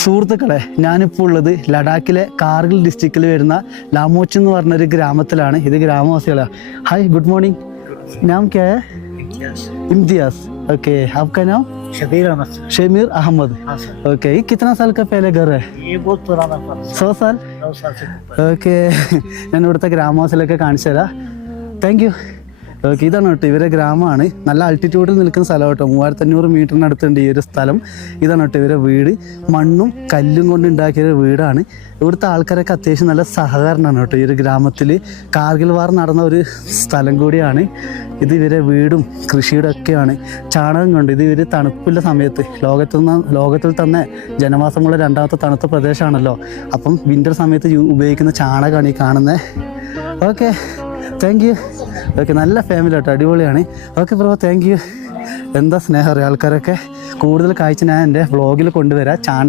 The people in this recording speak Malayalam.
സുഹൃത്തുക്കളെ, ഞാനിപ്പോൾ ഉള്ളത് ലഡാക്കിലെ കാർഗിൽ ഡിസ്ട്രിക്റ്റിൽ വരുന്ന ലാമോച്ച് എന്ന് പറഞ്ഞൊരു ഗ്രാമത്തിലാണ്. ഇത് ഗ്രാമവാസികളാണ്. Hi, good morning. नाम क्या है? इम्तियाज. ओके, आपका नाम? शमीर अहमद. ओके, ये कितना साल का पहले घर है? ये बहुत पुराना 100 साल. ഓക്കെ, ഞാൻ ഇവിടുത്തെ ഗ്രാമവാസികളൊക്കെ കാണിച്ചു തരാം. Thank you. ഓക്കെ, ഇതാണ് കേട്ടോ ഇവരെ ഗ്രാമമാണ്. നല്ല ആൾട്ടിറ്റ്യൂഡിൽ നിൽക്കുന്ന സ്ഥലം കേട്ടോ. 3500 മീറ്ററിനടുത്തുണ്ട് ഈ ഒരു സ്ഥലം. ഇതാണ് കേട്ടോ ഇവരെ വീട്. മണ്ണും കല്ലും കൊണ്ട് ഉണ്ടാക്കിയ വീടാണ്. ഇവിടുത്തെ ആൾക്കാരൊക്കെ അത്യാവശ്യം നല്ല സഹകരണമാണ് കേട്ടോ. ഈ ഒരു ഗ്രാമത്തിൽ കാർഗിൽ വാർ നടന്ന ഒരു സ്ഥലം കൂടിയാണ് ഇത്. ഇവരെ വീടും കൃഷിയുടെ ഒക്കെയാണ്. ചാണകം കൊണ്ട് ഇത് ഇവർ തണുപ്പില്ല സമയത്ത് ലോകത്തിൽ തന്നെ ജനവാസമുള്ള രണ്ടാമത്തെ തണുത്ത പ്രദേശമാണല്ലോ. അപ്പം വിൻ്റർ സമയത്ത് ഉപയോഗിക്കുന്ന ചാണകമാണ് ഈ കാണുന്നത്. Okay, thank you. ഓക്കെ, നല്ല ഫാമിലി കേട്ടോ, അടിപൊളിയാണ്. Okay bro, thank you. എന്താ സ്നേഹം അറിയാം ആൾക്കാരൊക്കെ. കൂടുതൽ കാഴ്ച ഞാൻ എൻ്റെ വ്ളോഗിൽ കൊണ്ടുവരാം. ചാനൽ